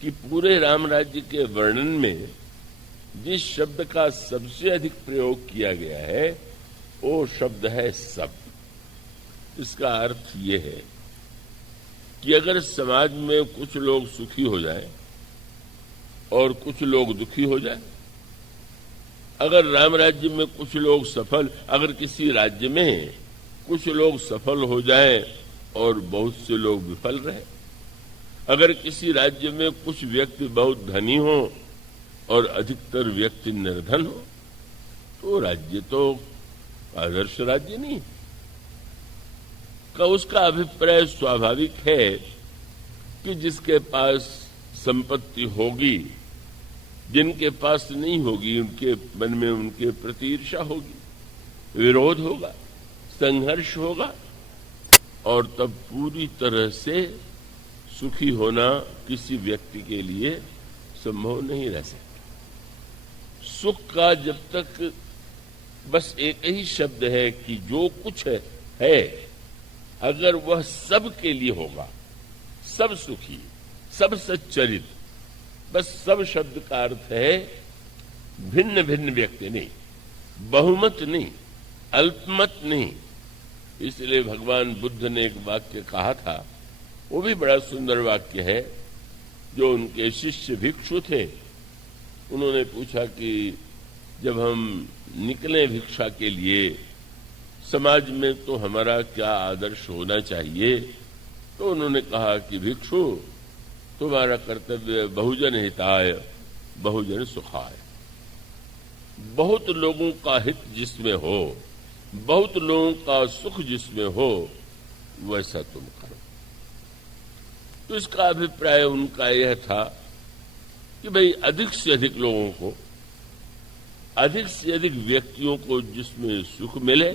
कि पूरे राम राज्य के वर्णन में जिस शब्द का सबसे अधिक प्रयोग किया गया है वो शब्द है सब। इसका अर्थ ये है कि अगर समाज में कुछ लोग सुखी हो जाए और कुछ लोग दुखी हो जाए, अगर राम राज्य में कुछ लोग सफल, अगर किसी राज्य में कुछ लोग सफल हो जाएं और बहुत से लोग विफल रहे, अगर किसी राज्य में कुछ व्यक्ति बहुत धनी हो और अधिकतर व्यक्ति निर्धन हो, तो राज्य तो आदर्श राज्य नहीं का। उसका अभिप्राय स्वाभाविक है कि जिसके पास संपत्ति होगी, जिनके पास नहीं होगी, उनके मन में उनके प्रति ईर्ष्या होगी, विरोध होगा, संघर्ष होगा, और तब पूरी तरह से सुखी होना किसी व्यक्ति के लिए संभव नहीं रह सकता। सुख का जब तक बस एक ही शब्द है कि जो कुछ है अगर वह सब के लिए होगा, सब सुखी, सब सच्चरित, बस सब शब्द का अर्थ है भिन्न भिन्न व्यक्ति नहीं, बहुमत नहीं, अल्पमत नहीं। इसलिए भगवान बुद्ध ने एक वाक्य कहा था, वो भी बड़ा सुंदर वाक्य है। जो उनके शिष्य भिक्षु थे, उन्होंने पूछा कि जब हम निकले भिक्षा के लिए, समाज में तो हमारा क्या आदर्श होना चाहिए? तो उन्होंने कहा कि भिक्षु, तुम्हारा कर्तव्य बहुजन हिताय बहुजन सुखाय। बहुत लोगों का हित जिसमें हो, बहुत लोगों का सुख जिसमें हो, वैसा तुम करो। तो इसका अभिप्राय उनका यह था कि भाई अधिक से अधिक लोगों को, अधिक से अधिक व्यक्तियों को जिसमें सुख मिले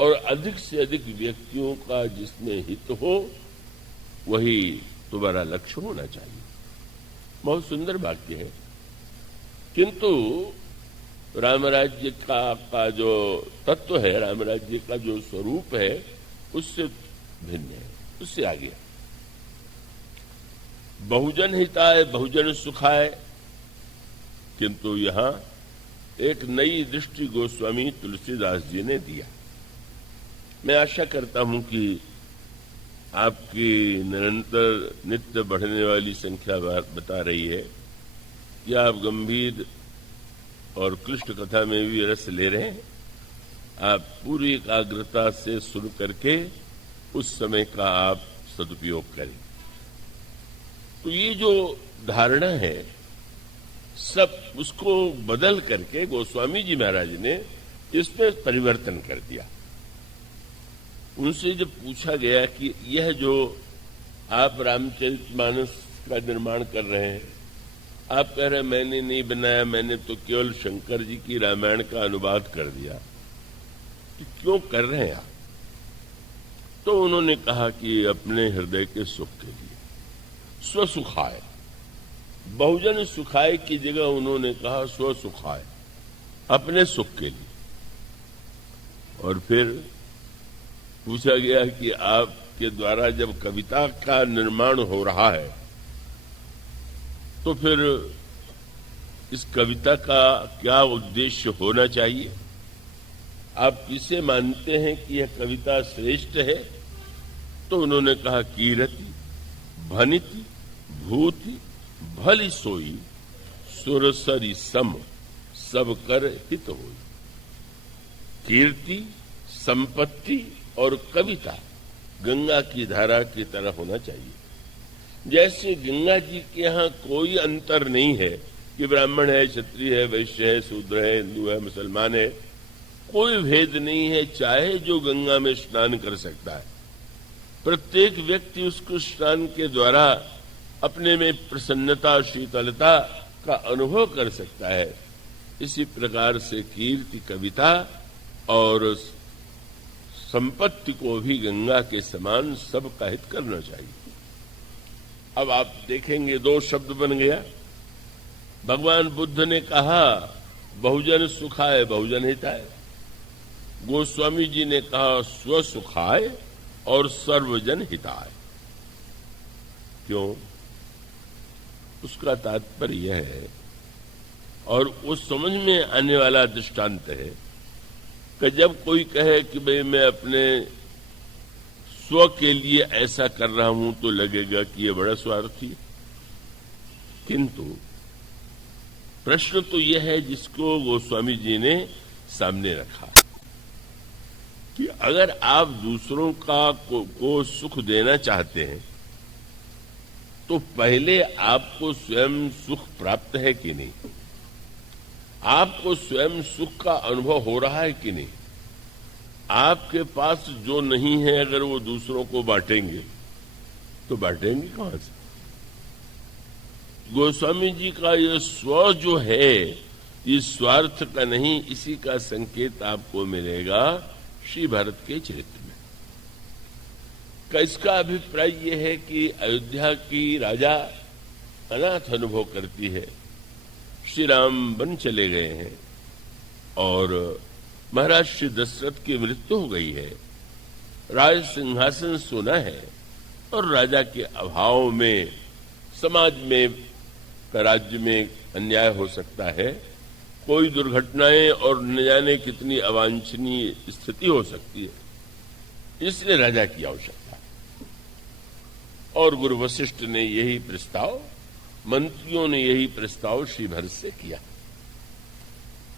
और अधिक से अधिक व्यक्तियों का जिसमें हित हो, वही तुम्हारा लक्ष्य होना चाहिए। बहुत सुंदर वाक्य है, किंतु राम राज्य का जो तत्व है, राम राज्य का जो स्वरूप है, उससे भिन्न है, उससे आगे। बहुजन हिताय बहुजन सुखाय, किंतु यहां एक नई दृष्टि गोस्वामी तुलसीदास जी ने दिया। मैं आशा करता हूं कि आपकी निरंतर नित्य बढ़ने वाली संख्या बता रही है कि आप गंभीर और क्लिष्ट कथा में भी रस ले रहे हैं। आप पूरी एकाग्रता से सुन करके उस समय का आप सदुपयोग करें। तो ये जो धारणा है, सब उसको बदल करके गोस्वामी जी महाराज ने इसमें परिवर्तन कर दिया। उनसे जब पूछा गया कि यह जो आप रामचरितमानस का निर्माण कर रहे हैं, आप कह रहे हैं मैंने नहीं बनाया, मैंने तो केवल शंकर जी की रामायण का अनुवाद कर दिया, कि क्यों कर रहे हैं आप? तो उन्होंने कहा कि अपने हृदय के सुख के लिए, स्वसुखाय। बहुजन सुखाय की जगह उन्होंने कहा स्वसुखाय, अपने सुख के लिए। और फिर पूछा गया कि आपके द्वारा जब कविता का निर्माण हो रहा है, तो फिर इस कविता का क्या उद्देश्य होना चाहिए? आप किसे मानते हैं कि यह कविता श्रेष्ठ है? तो उन्होंने कहा कीरति भनिति भूति भली सोई सुरसरी सम सब कर हित होई। कीर्ति, संपत्ति और कविता गंगा की धारा की तरह होना चाहिए। जैसे गंगा जी के यहाँ कोई अंतर नहीं है कि ब्राह्मण है, क्षत्रिय है, वैश्य है, शूद्र है, हिंदू है, मुसलमान है, कोई भेद नहीं है। चाहे जो गंगा में स्नान कर सकता है, प्रत्येक व्यक्ति उसको स्नान के द्वारा अपने में प्रसन्नता, शीतलता का अनुभव कर सकता है। इसी प्रकार से कीर्ति, कविता और संपत्ति को भी गंगा के समान सबका हित करना चाहिए। अब आप देखेंगे दो शब्द बन गया। भगवान बुद्ध ने कहा बहुजन सुखाय बहुजन हिताय, गोस्वामी जी ने कहा स्वसुखाय और सर्वजन हिताय। क्यों? उसका तात्पर्य यह है, और उस समझ में आने वाला दृष्टांत है कि जब कोई कहे कि भाई मैं अपने स्व के लिए ऐसा कर रहा हूं तो लगेगा कि ये बड़ा स्वार्थी है। किंतु प्रश्न तो यह है जिसको गोस्वामी जी ने सामने रखा कि अगर आप दूसरों को सुख देना चाहते हैं तो पहले आपको स्वयं सुख प्राप्त है कि नहीं, आपको स्वयं सुख का अनुभव हो रहा है कि नहीं। आपके पास जो नहीं है अगर वो दूसरों को बांटेंगे तो बांटेंगे कहां से। गोस्वामी जी का ये स्व जो है ये स्वार्थ का नहीं, इसी का संकेत आपको मिलेगा श्री भरत के चरित्र में। इसका अभिप्राय यह है कि अयोध्या की राजा अनाथ अनुभव करती है। श्री राम वन चले गए हैं और महाराज श्री दशरथ की मृत्यु हो गई है, राज सिंहासन सोना है और राजा के अभाव में समाज में राज्य में अन्याय हो सकता है, कोई दुर्घटनाएं और न जाने कितनी अवांछनीय स्थिति हो सकती है, इसलिए राजा की आवश्यकता है। और गुरु वशिष्ठ ने यही प्रस्ताव, मंत्रियों ने यही प्रस्ताव श्री भरत से किया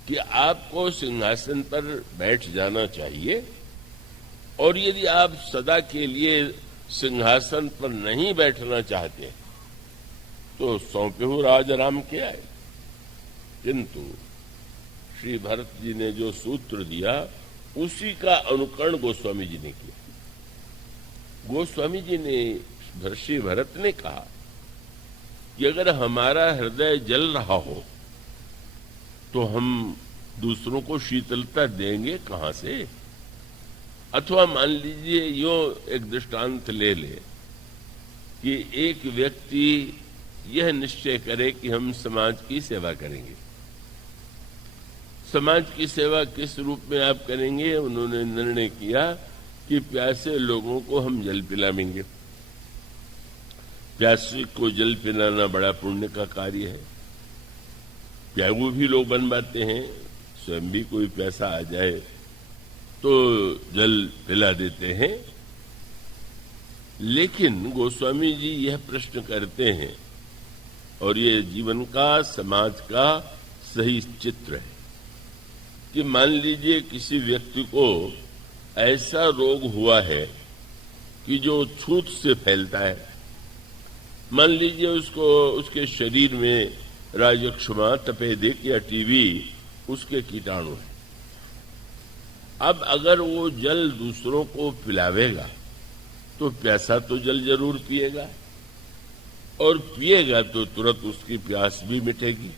कि आपको सिंहासन पर बैठ जाना चाहिए, और यदि आप सदा के लिए सिंहासन पर नहीं बैठना चाहते तो सौंपे हुए राज राम के आए। किंतु श्री भरत जी ने जो सूत्र दिया उसी का अनुकरण गोस्वामी जी ने किया। गोस्वामी जी ने, श्री भरत ने कहा कि अगर हमारा हृदय जल रहा हो तो हम दूसरों को शीतलता देंगे कहां से। अथवा मान लीजिए यो एक दृष्टांत ले ले कि एक व्यक्ति यह निश्चय करे कि हम समाज की सेवा करेंगे। समाज की सेवा किस रूप में आप करेंगे? उन्होंने निर्णय किया कि प्यासे लोगों को हम जल पिलाएंगे। प्यासे को जल पिलाना बड़ा पुण्य का कार्य है। प्याऊ भी लोग बनवाते हैं, स्वयं भी कोई प्यासा आ जाए तो जल पिला देते हैं। लेकिन गोस्वामी जी यह प्रश्न करते हैं, और ये जीवन का, समाज का सही चित्र है, कि मान लीजिए किसी व्यक्ति को ऐसा रोग हुआ है कि जो छूत से फैलता है। मान लीजिए उसको, उसके शरीर में राजक्षमा, तपेदिक या टीबी उसके कीटाणु है। अब अगर वो जल दूसरों को पिलावेगा तो प्यासा तो जल जरूर पिएगा, और पिएगा तो तुरंत उसकी प्यास भी मिटेगी।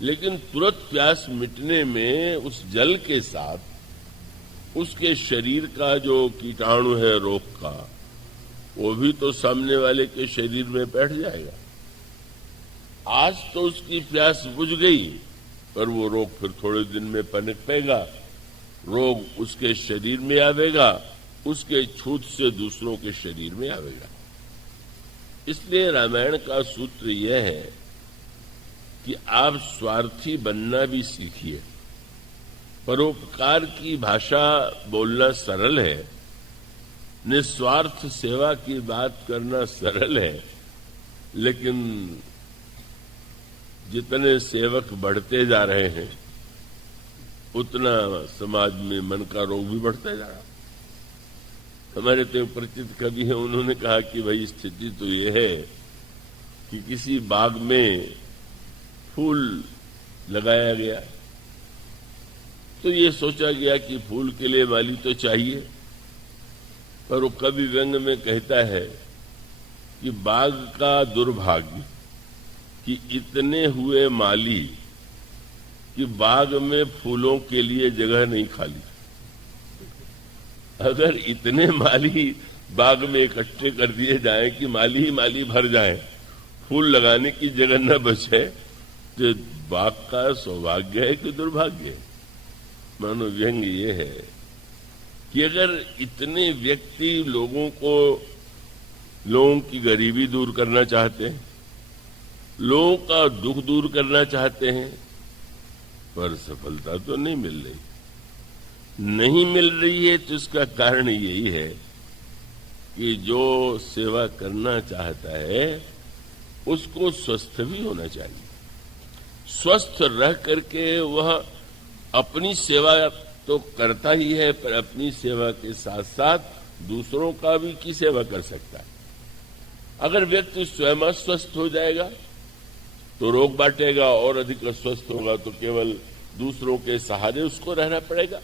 लेकिन तुरंत प्यास मिटने में उस जल के साथ उसके शरीर का जो कीटाणु है रोग का, वो भी तो सामने वाले के शरीर में बैठ जाएगा। आज तो उसकी प्यास बुझ गई, पर वो रोग फिर थोड़े दिन में पनपेगा, रोग उसके शरीर में आवेगा, उसके छूत से दूसरों के शरीर में आवेगा। इसलिए रामायण का सूत्र यह है कि आप स्वार्थी बनना भी सीखिए। परोपकार की भाषा बोलना सरल है, निस्वार्थ सेवा की बात करना सरल है, लेकिन जितने सेवक बढ़ते जा रहे हैं उतना समाज में मन का रोग भी बढ़ता जा रहा है। हमारे तो परिचित कवि है, उन्होंने कहा कि भाई स्थिति तो ये है कि किसी बाग में फूल लगाया गया तो ये सोचा गया कि फूल के लिए माली तो चाहिए, पर वो कवि व्यंग में कहता है कि बाग का दुर्भाग्य कि इतने हुए माली कि बाग में फूलों के लिए जगह नहीं खाली। अगर इतने माली बाग में इकट्ठे कर दिए जाएं कि माली ही माली भर जाएं, फूल लगाने की जगह न बचे, तो बाग का सौभाग्य है कि दुर्भाग्य है। मानो व्यंग ये है कि अगर इतने व्यक्ति लोगों की गरीबी दूर करना चाहते हैं, लोगों का दुख दूर करना चाहते हैं, पर सफलता तो नहीं मिल रही। नहीं मिल रही है तो इसका कारण यही है कि जो सेवा करना चाहता है उसको स्वस्थ भी होना चाहिए। स्वस्थ रह करके वह अपनी सेवा तो करता ही है, पर अपनी सेवा के साथ साथ दूसरों का भी की सेवा कर सकता है। अगर व्यक्ति स्वयं अस्वस्थ हो जाएगा तो रोग बांटेगा, और अधिक अस्वस्थ होगा तो केवल दूसरों के सहारे उसको रहना पड़ेगा।